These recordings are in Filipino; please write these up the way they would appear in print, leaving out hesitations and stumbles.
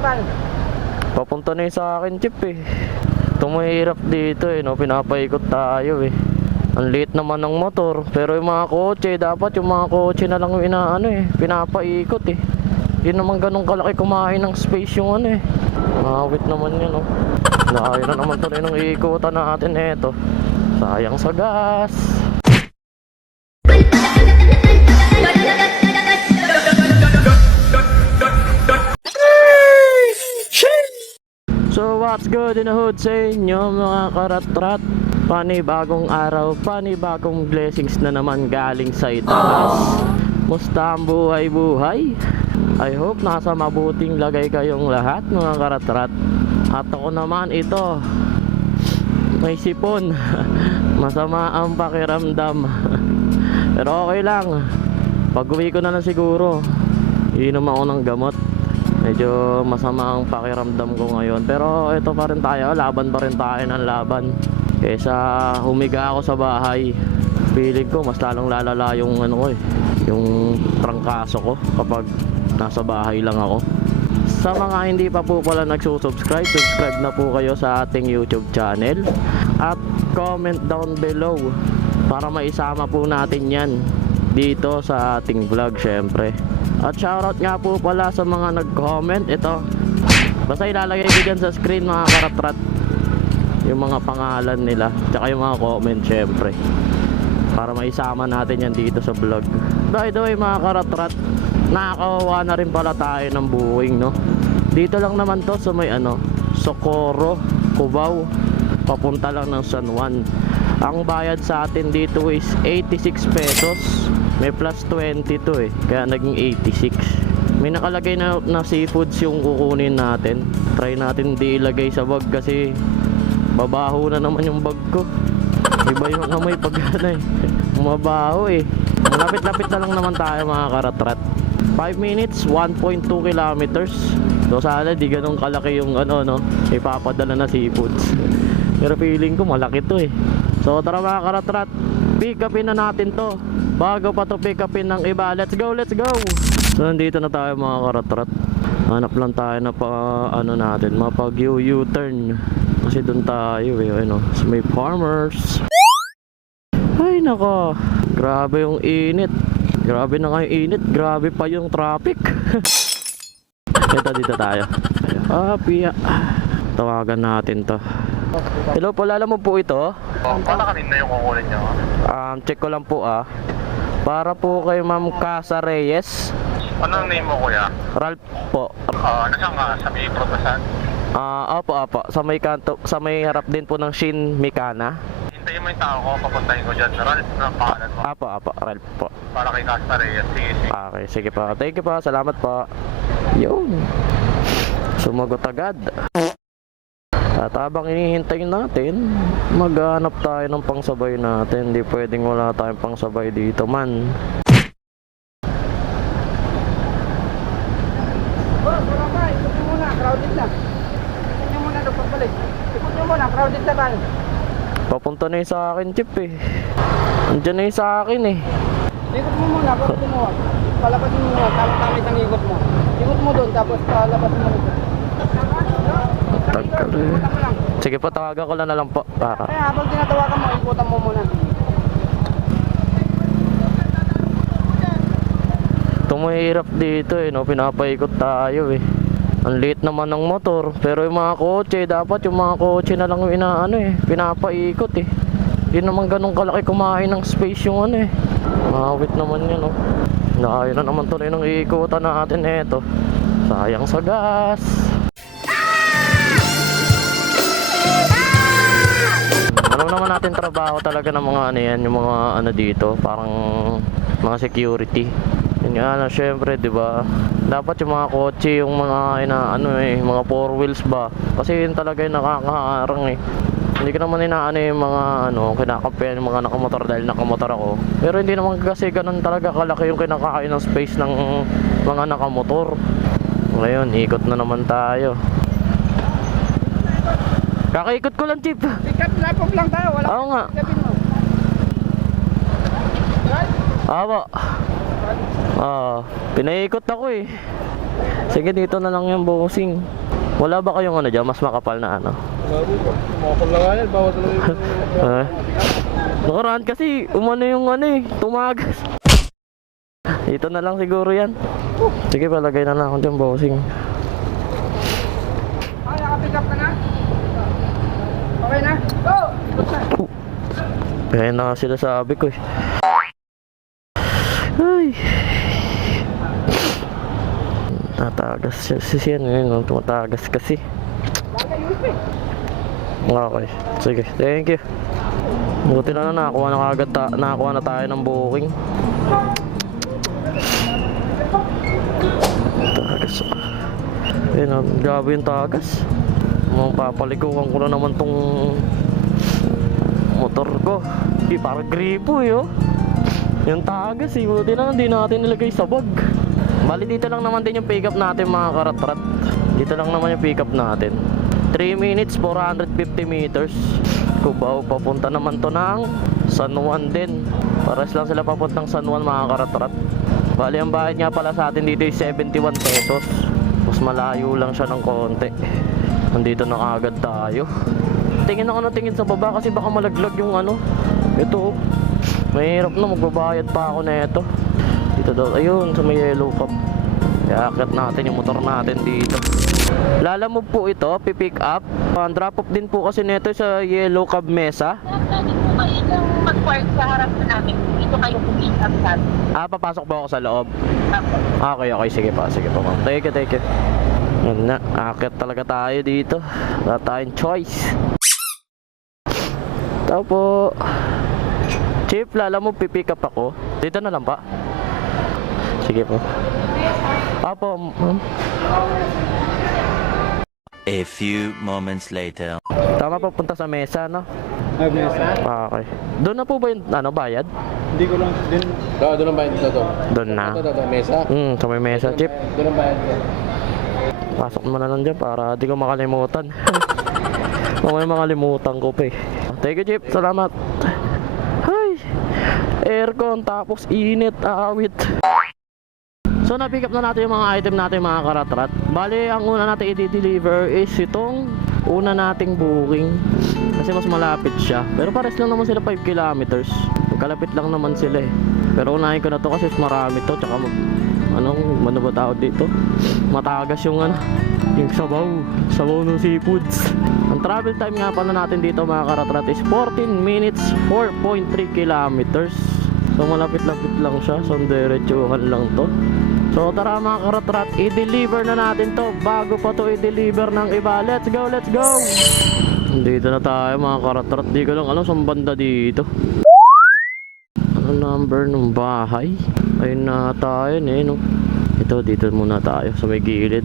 tayo. Papunta na yun sa akin, Chip eh. Tumahirap dito eh, no? Pinapaikot tayo eh. Ang liit naman ng motor. Pero yung mga kotse, dapat yung mga kotse na lang yung inaano eh, pinapaikot eh. Hindi naman ganun kalaki kumain ng space yung ano eh. Mahawit naman yan, no? Nakaya na naman tuloy ng iikutan natin eto. Sayang sa gas. So what's good in the hood sa inyo mga karatrat? Panibagong araw, panibagong blessings na naman galing sa itaas. Musta ang buhay-buhay? I hope nasa mabuting lagay kayong lahat mga karatrat. At ako naman ito, may sipon. Masama ang pakiramdam. Pero okay lang. Pag uwi ko na lang siguro, iinom ako ng gamot. Medyo masama ang pakiramdam ko ngayon. Pero ito pa rin tayo, laban pa rin tayo ng laban. Kesa humiga ako sa bahay, feeling ko mas lalong lalala yung ano ko eh, yung trangkaso ko kapag nasa bahay lang ako. Sa mga hindi pa po pala nagsusubscribe, subscribe na po kayo sa ating YouTube channel. At comment down below para maisama po natin yan dito sa ating vlog syempre. At shoutout nga po pala sa mga nag-comment. Ito, basta ilalagay ko dyan sa screen mga karatrat, yung mga pangalan nila, tsaka yung mga comment syempre, para maisama natin yan dito sa vlog. By the way mga karatrat, nakakawawa na rin pala tayo ng buwing, no? Dito lang naman to sa may ano, Socorro, Cubao, papunta lang ng San Juan. Ang bayad sa atin dito is 86 pesos. May plus 22 eh, kaya naging 86. May nakalagay na seafoods yung kukunin natin. Try natin di ilagay sa bag kasi babaho na naman yung bag ko. Iba yung amoy pag ano eh, mabaho eh. Malapit-lapit na lang naman tayo mga karatrat. 5 minutes, 1.2 kilometers. So sana di ganun kalaki yung ano no, ipapadala na seafoods. Pero feeling ko malaki to eh. So tara mga karatrat, pick upin na natin to bago pa to pick upin ng iba. Let's go, let's go. So nandito na tayo mga karatrat. Hanap lang tayo na pa ano natin, mapag U-turn. Kasi doon tayo eh, ano, so may farmers. Ay nako, grabe yung init. Grabe na nga yung init, grabe pa yung traffic. Ito dito tayo. Piya. Tawagan natin to. Hello po, lala mo po ito? Paano kanina yung kukunin nyo? Check ko lang po para po kay Ma'am Casa Reyes. Ano ang name mo kuya? Ralph po. Nasaan ka? Sa may protasan? Opo. Sa may kanto, sa may harap din po ng Shin Mikana. Hintayin mo yung tao ko, papuntahin ko dyan. Ralph na pangalan mo. Apo, Ralph po. Para kay Casta Reyes. Sige. Okay, sige po. Thank you po. Salamat po. Yun. Sumagot agad. At habang hinihintay natin, maghanap tayo ng pangsabay natin. Hindi pwedeng wala tayong pangsabay dito man. Ikot nyo muna, crowded na. Ikot nyo muna doon pagbalik. Ikot nyo muna, crowded na tayo. Papunta na yun sa akin, Chip eh. Andiyan na yun sa akin eh. Ikot mo muna, bago tumuwag. Palabasin mo muna, tamit ang ikot mo. Ikot mo doon, tapos palabasin mo doon. Tagal eh. Sige po, tawagan ko lang na lang po. Para. Kaya habang tinatawagan mo, ikutan mo muna. Tumahirap dito eh, no? Pinapaikot tayo eh. Ang liit naman ng motor. Pero yung mga kotse, dapat yung mga kotse na lang yung inaano eh, pinapaikot eh. Hindi naman ganun kalaki kumain ng space yung ano eh. Mahawit naman yan, no? Nakaya na naman tuloy ng iikutan natin eto. Sayang sa gas. Alam naman natin trabaho talaga ng mga ano yan, yung mga ano dito, parang mga security. Yun nga na syempre, 'di ba? Dapat yung mga kotse, yung mga inaano eh, mga four wheels ba? Kasi yun talaga yung nakakaharang eh. Hindi ko naman inaano yung mga ano, kinakampihan yung mga nakamotor dahil nakamotor ako. Pero hindi naman kasi ganun talaga kalaki yung kinakain ng space ng mga nakamotor. Ngayon, ikot na naman tayo. Kakaikot ko lang, Chip. Pick-up lapop lang tayo, wala. Oo nga. Awa. Pinaikot ako eh. Sige, dito na lang yung bossing. Wala ba kayong ano dyan, mas makapal na ano? Makapal lang nga yan, bawat talaga yung... Nakaraan kasi, umano yung ano eh, tumagas. Dito na lang siguro yan. Sige, palagay na lang ako dyan, bossing. Ay, nakapick up ka na? Okay na? Go! Ikot na. Kaya na sila sabi ko eh. Ay. Tatagas siya ngayon, tumatagas kasi. Okay, sige, thank you. Buti na nakakuha na kagad nakakuha na tayo ng booking. Tagas. Ayun, grabe yung tagas. Papaliguan ko na naman tong motor ko. Parang gripo eh, oh. Yung tagas eh, buti na hindi natin nilagay sa bag. Bali dito lang naman din yung pick up natin mga karatrat. Dito lang naman yung pick up natin. 3 minutes, 450 meters. Cubao, papunta naman to ng San Juan din. Pares lang sila papuntang San Juan mga karatrat. Bali ang bayad nga pala sa atin dito is 71 pesos. Mas malayo lang siya ng konti. Nandito na kaagad tayo. Tingin ako na tingin sa baba kasi baka malaglag yung ano. Ito, mahirap na, magbabayad pa ako na ito. Dito daw, ayun, sa may yellow cup. Kaya akit natin yung motor natin dito. Lalamove po ito, pipick up. Drop off din po kasi nito sa yellow cab mesa. Pwede po kayo nang mag-park sa harap na namin. Dito kayo pumick up sa atin. Papasok po ako sa loob. Apo. Okay, sige pa ma'am. Thank you. Yan na, akit talaga tayo dito. Wala tayong choice. Tao po. Chief, lalamove, pipick up ako. Dito na lang pa. Sige po. Apo, ma'am. A few moments later. Tama, papunta sa mesa, no? Ay, mesa. Okay. Doon na po ba yung bayad? Hindi ko lang din. Doon ang bayad dito. Doon na. Ito, mesa. Sa may mesa, Chip. Doon ang bayad ko. Pasok mo na lang dyan para di ko makalimutan. May makalimutan ko pa eh. Thank you, Chip. Salamat. Hay! Aircon tapos init, awit. So na-pick up na natin yung mga item natin mga karatrat. Bali, ang una natin i-deliver is itong una nating booking. Kasi mas malapit siya. Pero pares lang naman sila 5 kilometers. Magkalapit lang naman sila eh. Pero unahin ko na to kasi marami to. Tsaka ano ba tawag dito? Matagas yung yung sabaw ng seafoods. Ang travel time nga pala natin dito mga karatrat is 14 minutes, 4.3 kilometers. So malapit-lapit lang siya. So diretsuhan lang to. So tara mga karatrat, i-deliver na natin to bago pa to i-deliver ng iba. Let's go! Dito na tayo mga karatrat. Di ko lang alam saan banda dito. Ano number ng bahay? Ayun na tayo eh, no? Ito, dito muna tayo sa may gilid.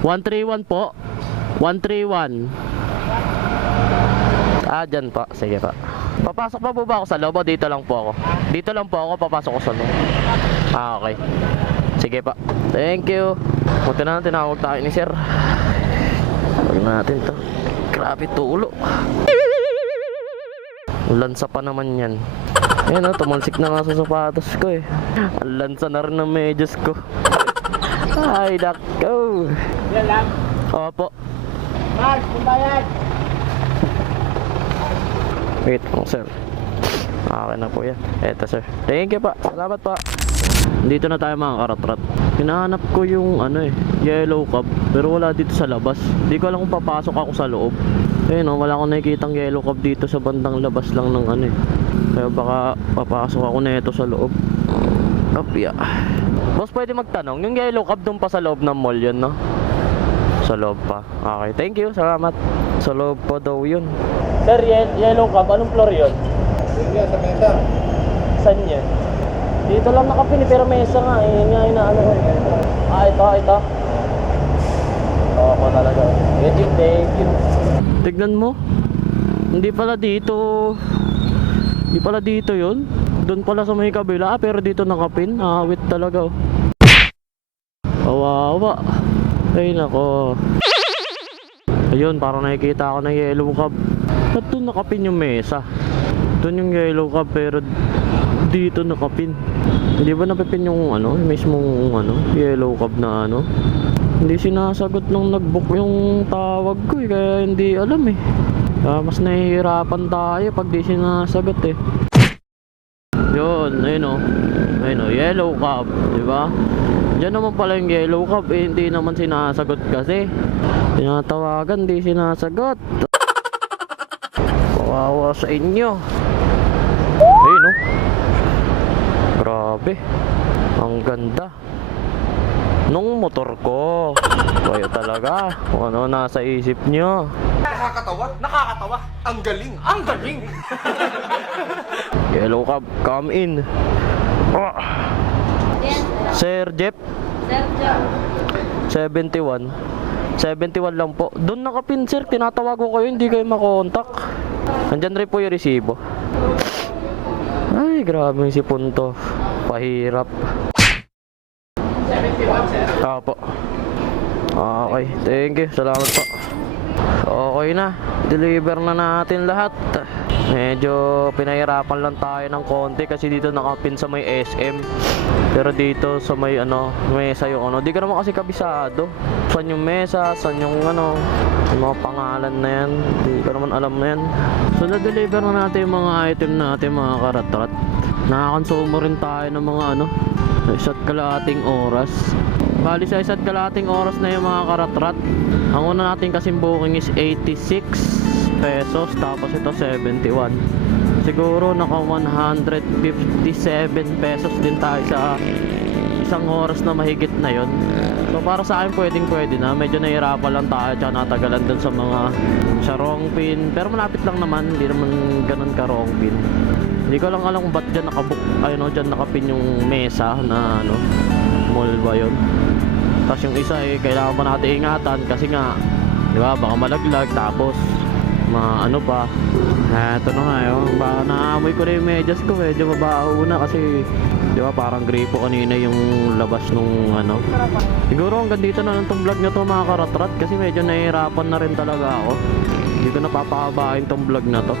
131 po. 131. Dyan pa. Sige pa. Papasok pa po ba ako sa loob o dito lang po ako? Dito lang po ako, papasok ko sa loob. Okay. Sige pa. Thank you. Buti na lang tinawag tayo ni sir. Huwag natin to. Grabe tulo. Lansa pa naman yan. Ayun o, tumalsik na nga sa sapatos ko eh. Ang lansa na rin ng medyas ko. Ay, nako. Yan lang. Opo. Mark, kumbayad. Wait lang sir. Okay na po yan. Eto sir. Thank you pa. Salamat pa. Dito na tayo mga karatrat. Hinahanap ko yung yellow cab. Pero wala dito sa labas. Hindi ko alam kung papasok ako sa loob. Ayun wala akong nakikitang yellow cab dito sa bandang labas lang ng Kaya baka papasok ako na ito sa loob. Apya. Boss, pwede magtanong. Yung yellow cab doon pa sa loob ng mall yun, no? Sa loob pa. Okay, thank you. Salamat. Sa loob pa daw yun. Sir, yellow cab, anong floor yun? Yun nga, sa mesa. Saan yun? Dito lang nakapili pero mesa nga eh. Yun nga inaano ko. Ito. Ako talaga. Thank you. Tignan mo. Hindi pala dito yun. Doon pala sa may kabila. Pero dito nakapin. Awit talaga. Kawawa. Ay nako. Ayun, parang nakikita ako ng yellow cab. Ba't doon nakapin yung mesa? Doon yung yellow cab pero dito nakapin. Hindi ba napipin yung ano, yung mismong ano, yellow cab na ano? Hindi sinasagot nung nag-book yung tawag ko eh, kaya hindi alam eh. Kaya mas nahihirapan tayo pag di sinasagot eh. Yun, ayun o. Ayun o, yellow cab, di ba? Diyan naman pala yung yellow cab eh, hindi naman sinasagot kasi. Tinatawagan, di sinasagot. Kawawa sa inyo. Ayun o. Grabe. Ang ganda. Nung motor ko. Kaya talaga. Kung ano nasa isip nyo. Nakakatawa. Ang galing. Yellow cab, come in. Oh. Sir Jeff. 71. 71 lang po. Doon nakapin sir, tinatawag ko kayo, hindi kayo makontak. Nandyan rin po yung resibo. Ay, grabe yung sipon to. Pahirap. 71, sir. Opo. Okay, thank you. Salamat po. Okay na. Deliver na natin lahat. Medyo pinahirapan lang tayo ng konti kasi dito nakapin sa may SM. Pero dito sa may ano, mesa yung ano. Di ka naman kasi kabisado. Saan yung mesa, saan yung ano, yung mga pangalan na yan. Di ka naman alam na yan. So na-deliver na natin yung mga item natin, mga karatrat. Nakakonsumo rin tayo ng mga ano, isa't kalahating oras. Bali sa isa't kalahating oras na yung mga karatrat. Ang una natin kasing booking is 86 pesos, tapos ito 71. Siguro naka 157 pesos din tayo sa isang oras na mahigit na yon. So para sa akin pwede na. Medyo nahirapan lang tayo tsaka natagalan dun sa mga sa wrong pin. Pero malapit lang naman, hindi naman ganun ka wrong pin. Hindi ko lang alam kung ba't dyan nakabook, ayun o, dyan nakapin yung mesa na ano, mall ba yun. Tapos yung isa eh, kailangan pa natin ingatan kasi nga, di ba, baka malaglag tapos ano pa. Eto na nga yun, baka naamoy ko na yung medyas ko, medyo mabaho na kasi di ba parang gripo kanina yung labas nung ano. Siguro hanggang dito na lang tong vlog na to mga karatrat kasi medyo nahihirapan na rin talaga ako. Hindi ko napapakabain tong vlog na to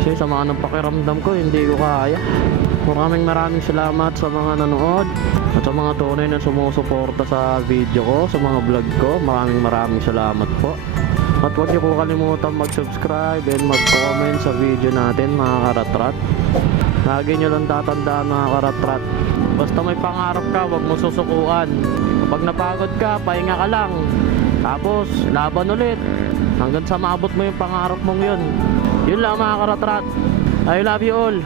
kasi sama ng pakiramdam ko, hindi ko kaya. Maraming salamat sa mga nanood at sa mga tunay na sumusuporta sa video ko, sa mga vlog ko. Maraming salamat po. At huwag niyo po kalimutan mag-subscribe and mag-comment sa video natin mga karatrat. Lagi niyo lang tatandaan mga karatrat, basta may pangarap ka, huwag mo susukuan. Kapag napagod ka, pahinga ka lang. Tapos, laban ulit hanggang sa maabot mo yung pangarap mong yun. Yun lang mga karatrat. I love you all.